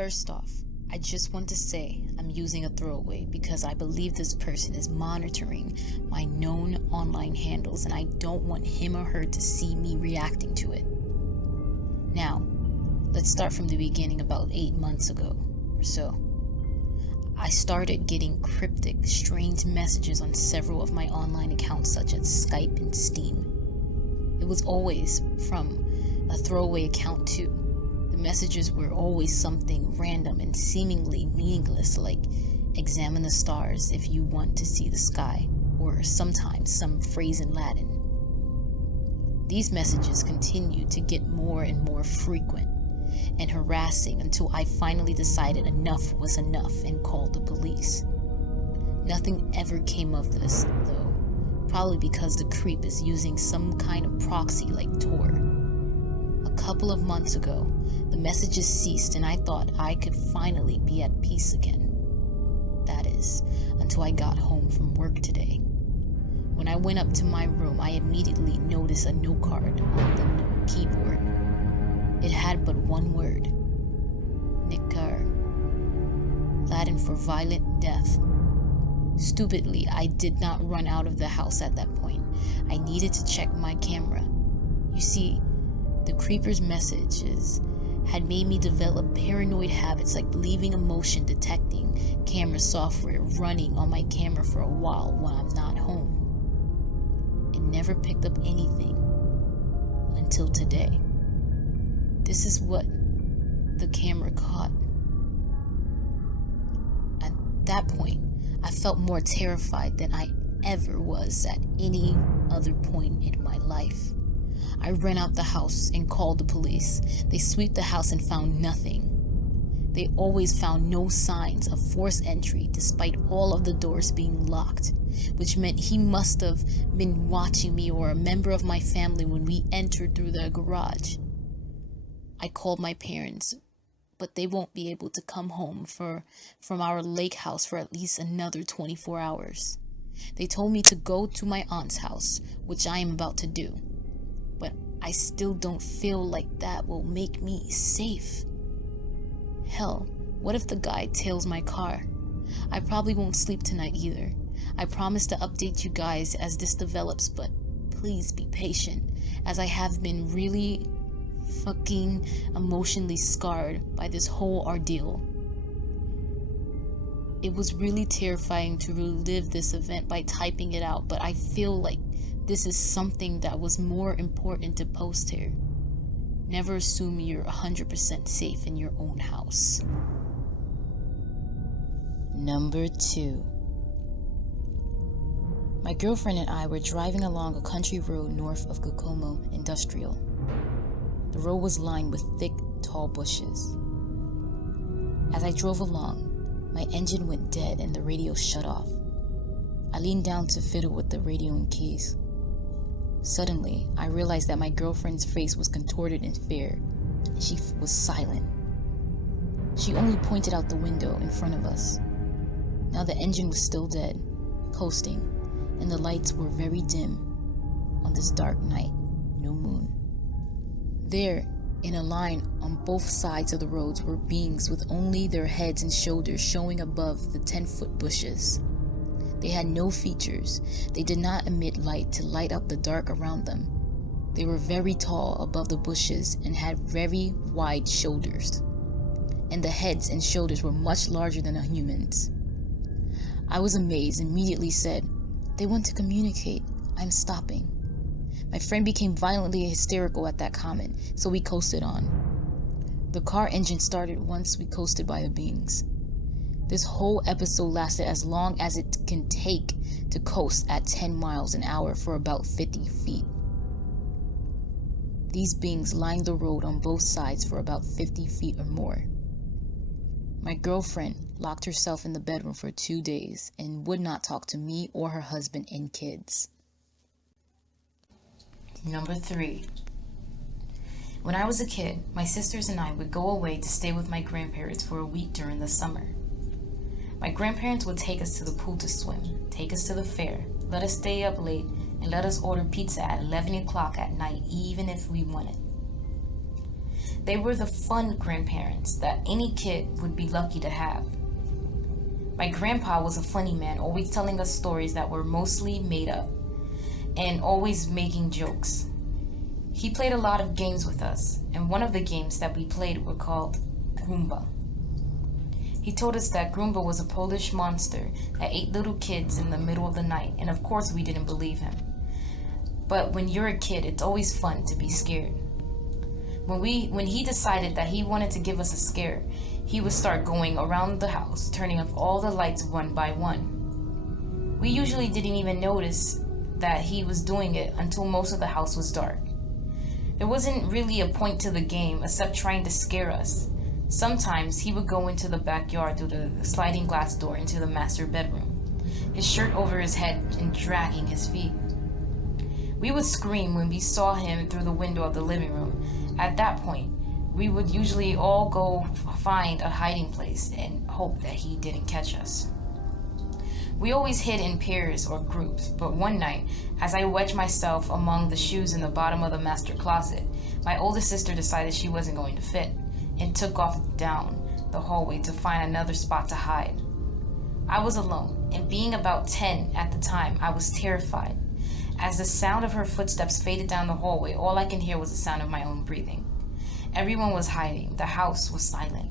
First off, I just want to say I'm using a throwaway because I believe this person is monitoring my known online handles and I don't want him or her to see me reacting to it. Now, let's start from the beginning about 8 months ago or so. I started getting cryptic, strange messages on several of my online accounts such as Skype and Steam. It was always from a throwaway account too. The messages were always something random and seemingly meaningless, like examine the stars if you want to see the sky, or sometimes some phrase in Latin. These messages continued to get more and more frequent and harassing until I finally decided enough was enough and called the police. Nothing ever came of this, though, probably because the creep is using some kind of proxy like Tor. A couple of months ago, the messages ceased and I thought I could finally be at peace again. That is, until I got home from work today. When I went up to my room, I immediately noticed a note card on the keyboard. It had but one word: Nicar, Latin for violent death. Stupidly, I did not run out of the house at that point. I needed to check my camera. You see, the creeper's messages had made me develop paranoid habits like leaving a motion detecting camera software running on my camera for a while when I'm not home. It never picked up anything until today. This is what the camera caught. At that point, I felt more terrified than I ever was at any other point in my life. I ran out the house and called the police. They swept the house and found nothing. They always found no signs of forced entry despite all of the doors being locked, which meant he must have been watching me or a member of my family when we entered through the garage. I called my parents, but they won't be able to come home from our lake house for at least another 24 hours. They told me to go to my aunt's house, which I am about to do. But I still don't feel like that will make me safe. Hell, what if the guy tails my car? I probably won't sleep tonight either. I promise to update you guys as this develops, but please be patient, as I have been really fucking emotionally scarred by this whole ordeal. It was really terrifying to relive this event by typing it out, but I feel like this is something that was more important to post here. Never assume you're 100% safe in your own house. Number 2. My girlfriend and I were driving along a country road north of Kokomo Industrial. The road was lined with thick, tall bushes. As I drove along, my engine went dead and the radio shut off. I leaned down to fiddle with the radio and keys. Suddenly, I realized that my girlfriend's face was contorted in fear, and she was silent. She only pointed out the window in front of us. Now the engine was still dead, coasting, and the lights were very dim on this dark night, no moon. There, in a line on both sides of the roads, were beings with only their heads and shoulders showing above the 10-foot bushes. They had no features. They did not emit light to light up the dark around them. They were very tall above the bushes and had very wide shoulders. And the heads and shoulders were much larger than a human's. I was amazed and immediately said, "They want to communicate. I'm stopping." My friend became violently hysterical at that comment, so we coasted on. The car engine started once we coasted by the beings. This whole episode lasted as long as it can take to coast at 10 miles an hour for about 50 feet. These beings lined the road on both sides for about 50 feet or more. My girlfriend locked herself in the bedroom for 2 days and would not talk to me or her husband and kids. Number 3. When I was a kid, my sisters and I would go away to stay with my grandparents for a week during the summer. My grandparents would take us to the pool to swim, take us to the fair, let us stay up late, and let us order pizza at 11 o'clock at night even if we wanted. They were the fun grandparents that any kid would be lucky to have. My grandpa was a funny man, always telling us stories that were mostly made up and always making jokes. He played a lot of games with us, and one of the games that we played were called Grumba. He told us that Grumba was a Polish monster that ate little kids in the middle of the night, and of course we didn't believe him. But when you're a kid, it's always fun to be scared. When he decided that he wanted to give us a scare, he would start going around the house, turning off all the lights one by one. We usually didn't even notice that he was doing it until most of the house was dark. There wasn't really a point to the game except trying to scare us. Sometimes he would go into the backyard through the sliding glass door into the master bedroom, his shirt over his head and dragging his feet. We would scream when we saw him through the window of the living room. At that point, we would usually all go find a hiding place and hope that he didn't catch us. We always hid in pairs or groups, but one night, as I wedged myself among the shoes in the bottom of the master closet, my oldest sister decided she wasn't going to fit and took off down the hallway to find another spot to hide. I was alone, and being about 10 at the time, I was terrified. As the sound of her footsteps faded down the hallway, all I could hear was the sound of my own breathing. Everyone was hiding. The house was silent.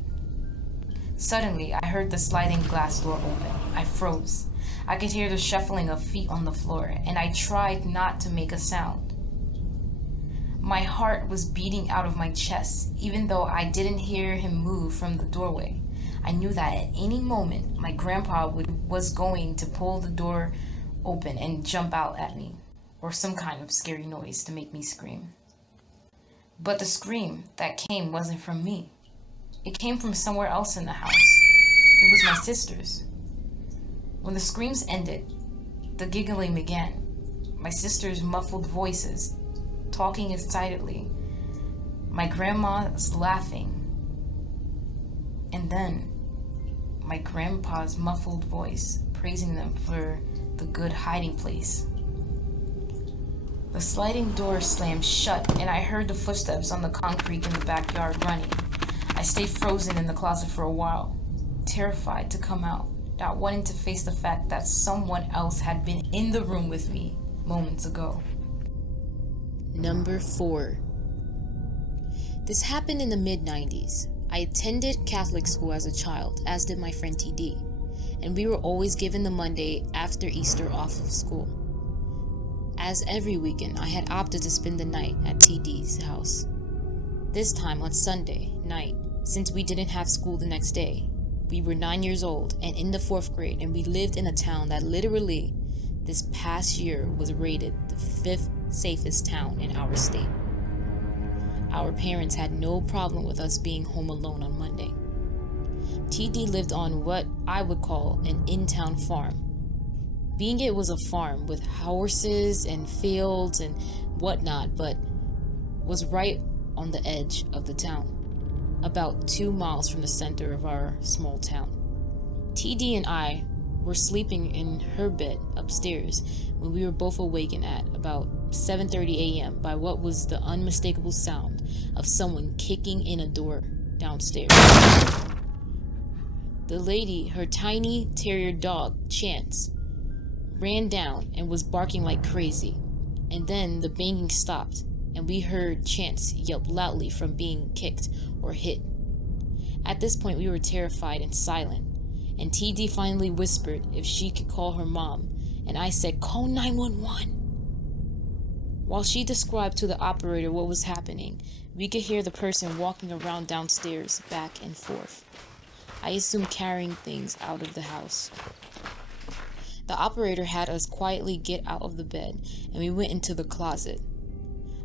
Suddenly, I heard the sliding glass door open. I froze. I could hear the shuffling of feet on the floor, and I tried not to make a sound. My heart was beating out of my chest, even though I didn't hear him move from the doorway. I knew that at any moment, my grandpa was going to pull the door open and jump out at me, or some kind of scary noise to make me scream. But the scream that came wasn't from me. It came from somewhere else in the house. It was my sister's. When the screams ended, the giggling began. My sister's muffled voices, talking excitedly. My grandma's laughing. And then, my grandpa's muffled voice praising them for the good hiding place. The sliding door slammed shut, and I heard the footsteps on the concrete in the backyard running. I stayed frozen in the closet for a while, terrified to come out, not wanting to face the fact that someone else had been in the room with me moments ago. Number 4. This happened in the mid-90s. I attended Catholic school as a child, as did my friend TD, and we were always given the Monday after Easter off of school. As every weekend, I had opted to spend the night at TD's house. This time on Sunday night, since we didn't have school the next day. We were 9 years old and in the 4th grade, and we lived in a town that literally, this past year, was rated the 5th safest town in our state. Our parents had no problem with us being home alone on Monday. TD lived on what I would call an in-town farm. Being it was a farm with horses and fields and whatnot, but was right on the edge of the town, about 2 miles from the center of our small town. TD and I were sleeping in her bed upstairs when we were both awakened at about 7:30 a.m. by what was the unmistakable sound of someone kicking in a door downstairs. The lady, her tiny terrier dog, Chance, ran down and was barking like crazy, and then the banging stopped, and we heard Chance yelp loudly from being kicked or hit. At this point, we were terrified and silent, and TD finally whispered if she could call her mom, and I said, "Call 911." While she described to the operator what was happening, we could hear the person walking around downstairs back and forth. I assumed carrying things out of the house. The operator had us quietly get out of the bed, and we went into the closet.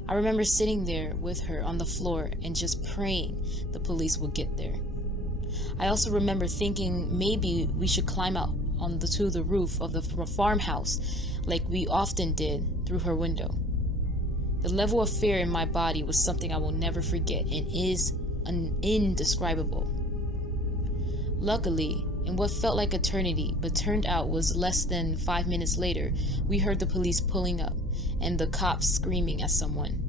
I remember sitting there with her on the floor and just praying the police would get there. I also remember thinking maybe we should climb out to the roof of the farmhouse like we often did through her window. The level of fear in my body was something I will never forget and is indescribable. Luckily, in what felt like eternity but turned out was less than 5 minutes later, we heard the police pulling up and the cops screaming at someone.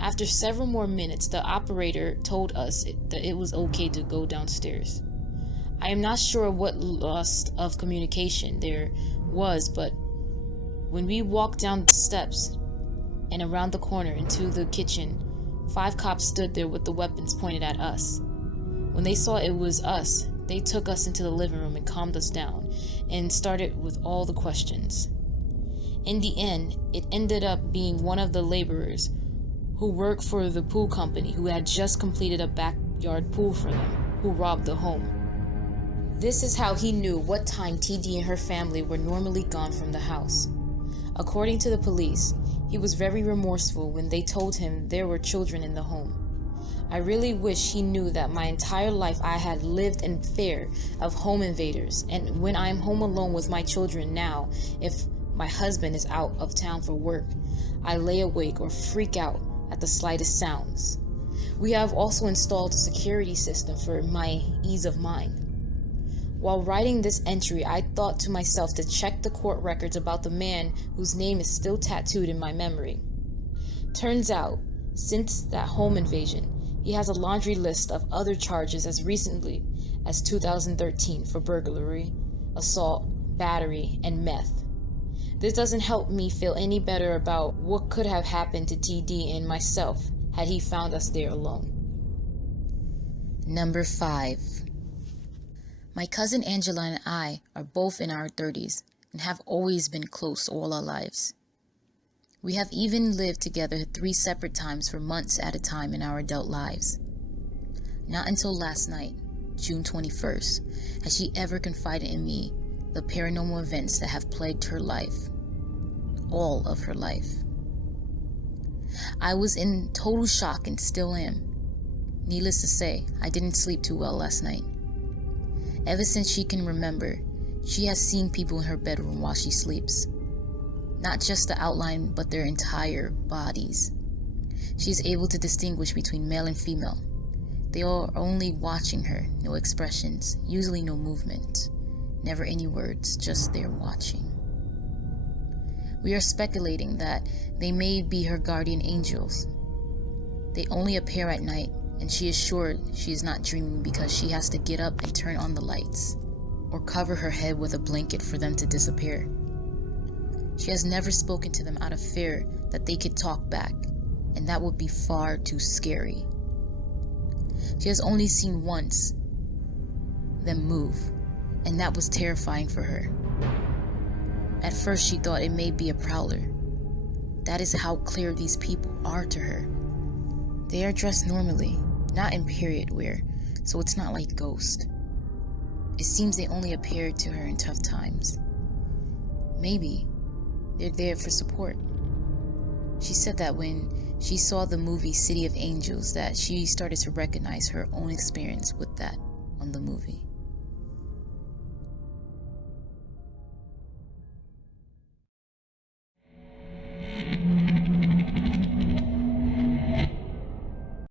After several more minutes, the operator told us that it was okay to go downstairs. I am not sure what loss of communication there was, but when we walked down the steps and around the corner into the kitchen, 5 cops stood there with the weapons pointed at us. When they saw it was us, they took us into the living room and calmed us down and started with all the questions. In the end, it ended up being one of the laborers who worked for the pool company who had just completed a backyard pool for them, who robbed the home. This is how he knew what time TD and her family were normally gone from the house. According to the police, he was very remorseful when they told him there were children in the home. I really wish he knew that my entire life I had lived in fear of home invaders, and when I am home alone with my children now, if my husband is out of town for work, I lay awake or freak out at the slightest sounds. We have also installed a security system for my ease of mind. While writing this entry, I thought to myself to check the court records about the man whose name is still tattooed in my memory. Turns out, since that home invasion, he has a laundry list of other charges as recently as 2013 for burglary, assault, battery, and meth. This doesn't help me feel any better about what could have happened to TD and myself had he found us there alone. Number 5. My cousin Angela and I are both in our 30s and have always been close all our lives. We have even lived together 3 separate times for months at a time in our adult lives. Not until last night, June 21st, has she ever confided in me the paranormal events that have plagued her life. All of her life. I was in total shock and still am. Needless to say, I didn't sleep too well last night. Ever since she can remember, she has seen people in her bedroom while she sleeps. Not just the outline, but their entire bodies. She is able to distinguish between male and female. They are only watching her, no expressions, usually no movement, never any words, just there watching. We are speculating that they may be her guardian angels. They only appear at night, and she is sure she is not dreaming because she has to get up and turn on the lights, or cover her head with a blanket for them to disappear. She has never spoken to them out of fear that they could talk back, and that would be far too scary. She has only seen once them move, and that was terrifying for her. At first she thought it may be a prowler. That is how clear these people are to her. They are dressed normally, not in period wear, so it's not like ghosts. It seems they only appeared to her in tough times. Maybe they're there for support. She said that when she saw the movie City of Angels that she started to recognize her own experience with that on the movie.